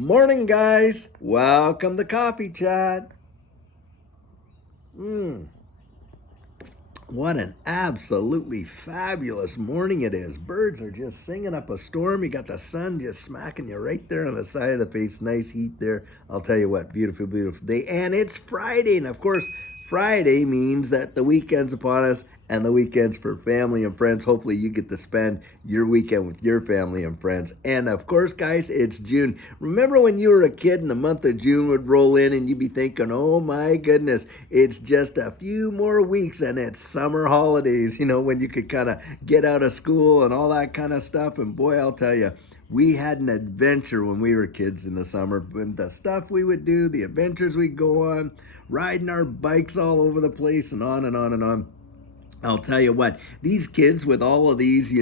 Morning, guys. Welcome to Coffee Chat. What an absolutely fabulous morning it is. Birds are just singing up a storm. You got the sun just smacking you right there on the side of the face. Nice heat there. I'll tell you what, beautiful, beautiful day. And it's Friday. And of course, Friday means that the weekend's upon us and the weekend's for family and friends. Hopefully you get to spend your weekend with your family and friends. And of course, guys, it's June. Remember when you were a kid and the month of June would roll in and you'd be thinking, oh my goodness, it's just a few more weeks and it's summer holidays, when you could kind of get out of school and all that kind of stuff. And boy, I'll tell you, we had an adventure when we were kids in the summer. And the stuff we would do, the adventures we'd go on, riding our bikes all over the place and on and on and on. I'll tell you what, these kids with all of these,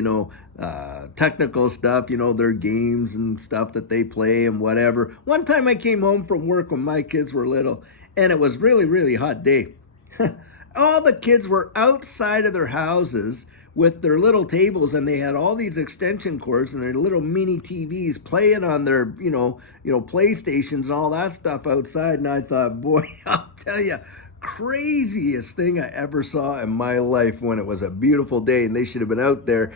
technical stuff, their games and stuff that they play and whatever. One time I came home from work when my kids were little and it was really, really hot day. All the kids were outside of their houses with their little tables and they had all these extension cords and their little mini TVs playing on their, PlayStations and all that stuff outside. And I thought, boy, I'll tell you, craziest thing I ever saw in my life when it was a beautiful day and they should have been out there,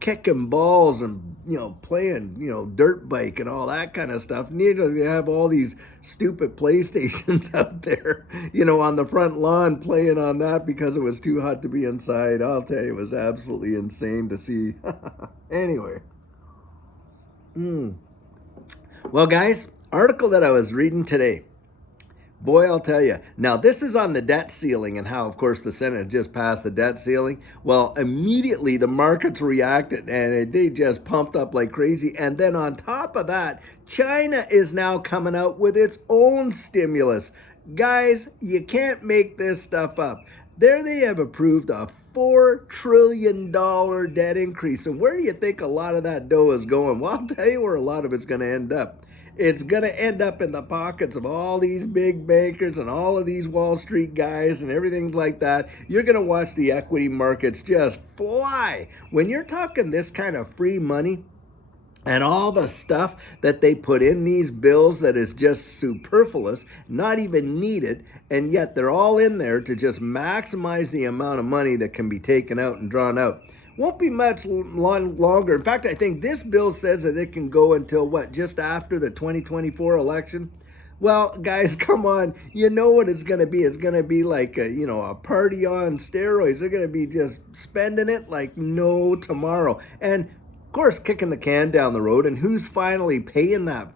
kicking balls and, playing, dirt bike and all that kind of stuff. Neither they have all these stupid PlayStations out there, on the front lawn playing on that because it was too hot to be inside. I'll tell you, it was absolutely insane to see. Anyway. Well, guys, article that I was reading today. Boy, I'll tell you. Now, this is on the debt ceiling and how, of course, the Senate just passed the debt ceiling. Well, immediately the markets reacted and they just pumped up like crazy. And then on top of that, China is now coming out with its own stimulus. Guys, you can't make this stuff up. There they have approved a $4 trillion debt increase. And where do you think a lot of that dough is going? Well, I'll tell you where a lot of it's going to end up. It's going to end up in the pockets of all these big bankers and all of these Wall Street guys and everything like that. You're going to watch the equity markets just fly. When you're talking this kind of free money and all the stuff that they put in these bills that is just superfluous, not even needed, and yet they're all in there to just maximize the amount of money that can be taken out and drawn out. Won't be much longer. In fact, I think this bill says that it can go until just after the 2024 election. Well, guys, come on. You know what it's going to be. It's going to be like a party on steroids. They're going to be just spending it like no tomorrow. And of course, kicking the can down the road. And who's finally paying that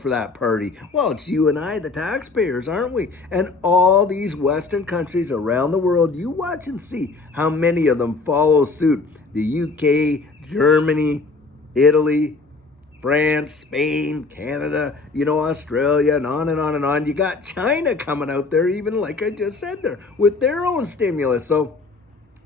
for that party? Well, it's you and I, the taxpayers, aren't we? And all these Western countries around the world, you watch and see how many of them follow suit. The UK, Germany, Italy, France, Spain, Canada, Australia, and on and on and on. You got China coming out there, even like I just said there, with their own stimulus. So,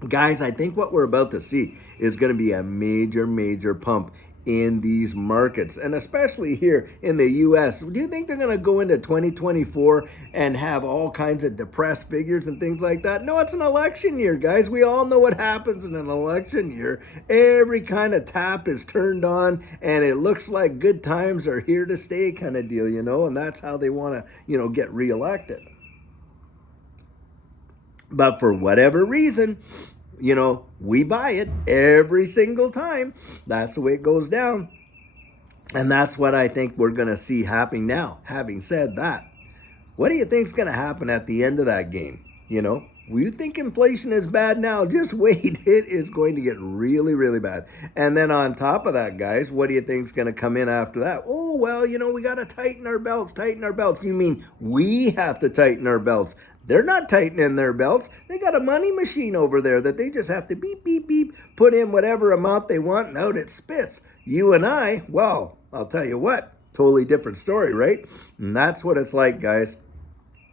guys, I think what we're about to see is going to be a major, major pump in these markets, and especially here in the U.S. Do you think they're going to go into 2024 and have all kinds of depressed figures and things like that? No, it's an election year, guys. We all know what happens in an election year. Every kind of tap is turned on, and it looks like good times are here to stay kind of deal, and that's how they want to, get reelected. But for whatever reason, we buy it every single time. That's the way it goes down. And that's what I think we're going to see happening now. Having said that, what do you think's going to happen at the end of that game? You think inflation is bad now? Just wait. It is going to get really, really bad. And then on top of that, guys, what do you think's going to come in after that? Oh, well, we got to tighten our belts, tighten our belts. You mean we have to tighten our belts? They're not tightening their belts. They got a money machine over there that they just have to beep, beep, beep, put in whatever amount they want, and out it spits. You and I, well, I'll tell you what, totally different story, right? And that's what it's like, guys.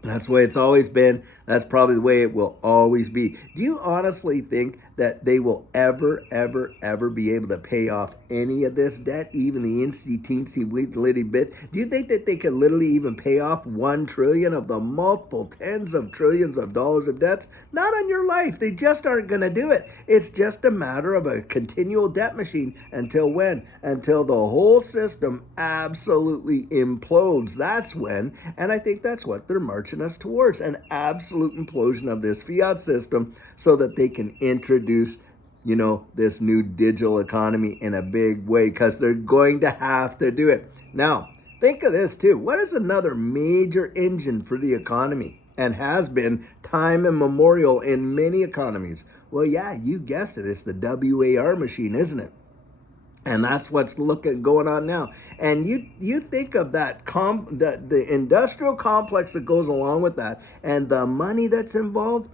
That's the way it's always been. That's probably the way it will always be. Do you honestly think that they will ever be able to pay off any of this debt, even the insy teensy little bit? Do you think that they could literally even pay off 1 trillion of the multiple tens of trillions of dollars of debts? Not on your life. They just aren't going to do it. It's just a matter of a continual debt machine. Until when? Until the whole system absolutely implodes. That's when. And I think that's what they're marching us towards, an absolute implosion of this fiat system so that they can introduce, this new digital economy in a big way, because they're going to have to do it. Now, think of this too. What is another major engine for the economy and has been time immemorial in many economies? Well, yeah, you guessed it. It's the WAR machine, isn't it? And that's what's going on now. And you think of that the industrial complex that goes along with that, and the money that's involved.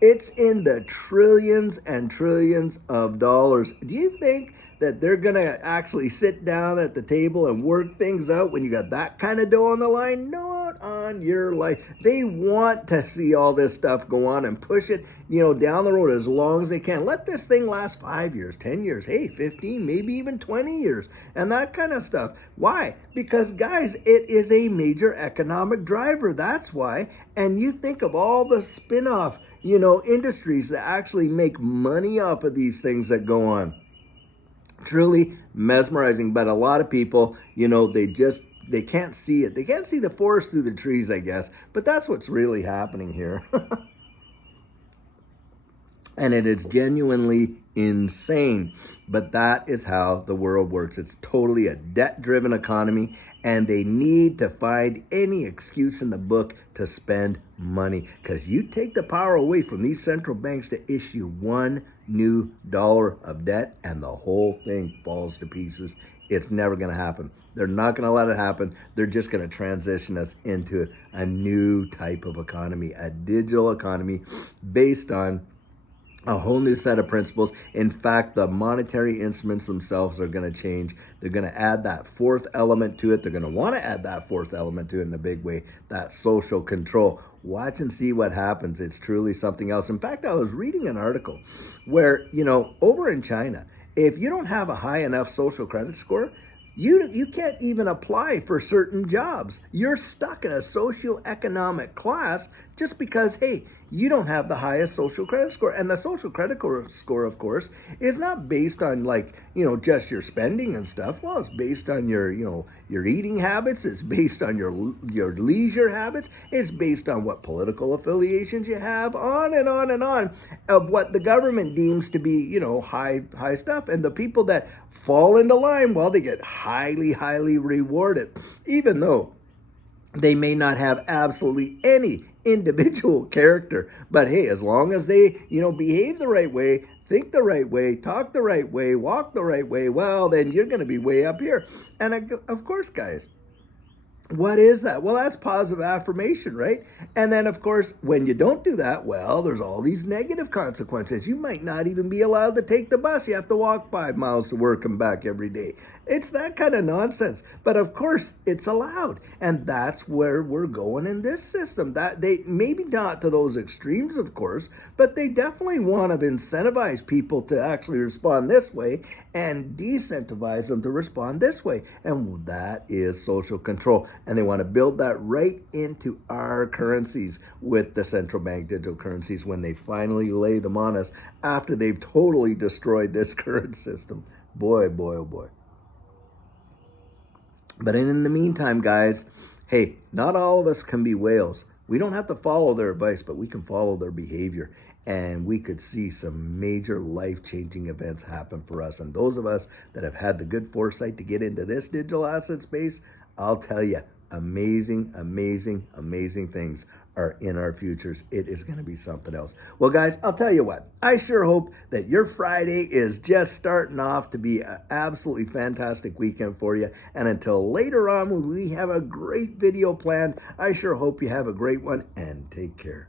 It's in the trillions and trillions of dollars. Do you think that they're going to actually sit down at the table and work things out when you got that kind of dough on the line? Not on your life. They want to see all this stuff go on and push it, down the road as long as they can. Let this thing last 5 years, 10 years, hey, 15, maybe even 20 years, and that kind of stuff. Why? Because, guys, it is a major economic driver. That's why. And you think of all the spin-off industries that actually make money off of these things that go on. Truly mesmerizing. But a lot of people, they can't see it. They can't see the forest through the trees, I guess. But that's what's really happening here. And it is genuinely insane. But that is how the world works. It's totally a debt-driven economy, and they need to find any excuse in the book to spend money. Because you take the power away from these central banks to issue one new dollar of debt, and the whole thing falls to pieces. It's never going to happen. They're not going to let it happen. They're just going to transition us into a new type of economy, a digital economy based on a whole new set of principles. In fact, the monetary instruments themselves are going to change. They're going to add that fourth element to it. They're going to want to add that fourth element to it in a big way, that social control. Watch and see what happens. It's truly something else. In fact, I was reading an article where, over in China, if you don't have a high enough social credit score, you can't even apply for certain jobs. You're stuck in a socioeconomic class just because, hey, you don't have the highest social credit score. And the social credit score, of course, is not based on just your spending and stuff. Well, it's based on your eating habits. It's based on your leisure habits. It's based on what political affiliations you have, on and on and on, of what the government deems to be, high stuff. And the people that fall into line, well, they get highly rewarded, even though they may not have absolutely any individual character. But hey, as long as they, behave the right way, think the right way, talk the right way, walk the right way, well, then you're going to be way up here. And of course, guys, what is that? Well, that's positive affirmation, right? And then, of course, when you don't do that, well, there's all these negative consequences. You might not even be allowed to take the bus. You have to walk 5 miles to work and back every day. It's that kind of nonsense. But of course, it's allowed. And that's where we're going in this system. That they maybe not to those extremes, of course, but they definitely want to incentivize people to actually respond this way and decentivize them to respond this way. And that is social control. And they want to build that right into our currencies with the central bank digital currencies when they finally lay them on us after they've totally destroyed this current system. Boy, oh boy. But in the meantime, guys, hey, not all of us can be whales. We don't have to follow their advice, but we can follow their behavior. And we could see some major life-changing events happen for us. And those of us that have had the good foresight to get into this digital asset space, I'll tell you, amazing things are in our futures. It is going to be something else. Well, guys, I'll tell you what. I sure hope that your Friday is just starting off to be an absolutely fantastic weekend for you. And until later on, when we have a great video planned, I sure hope you have a great one and take care.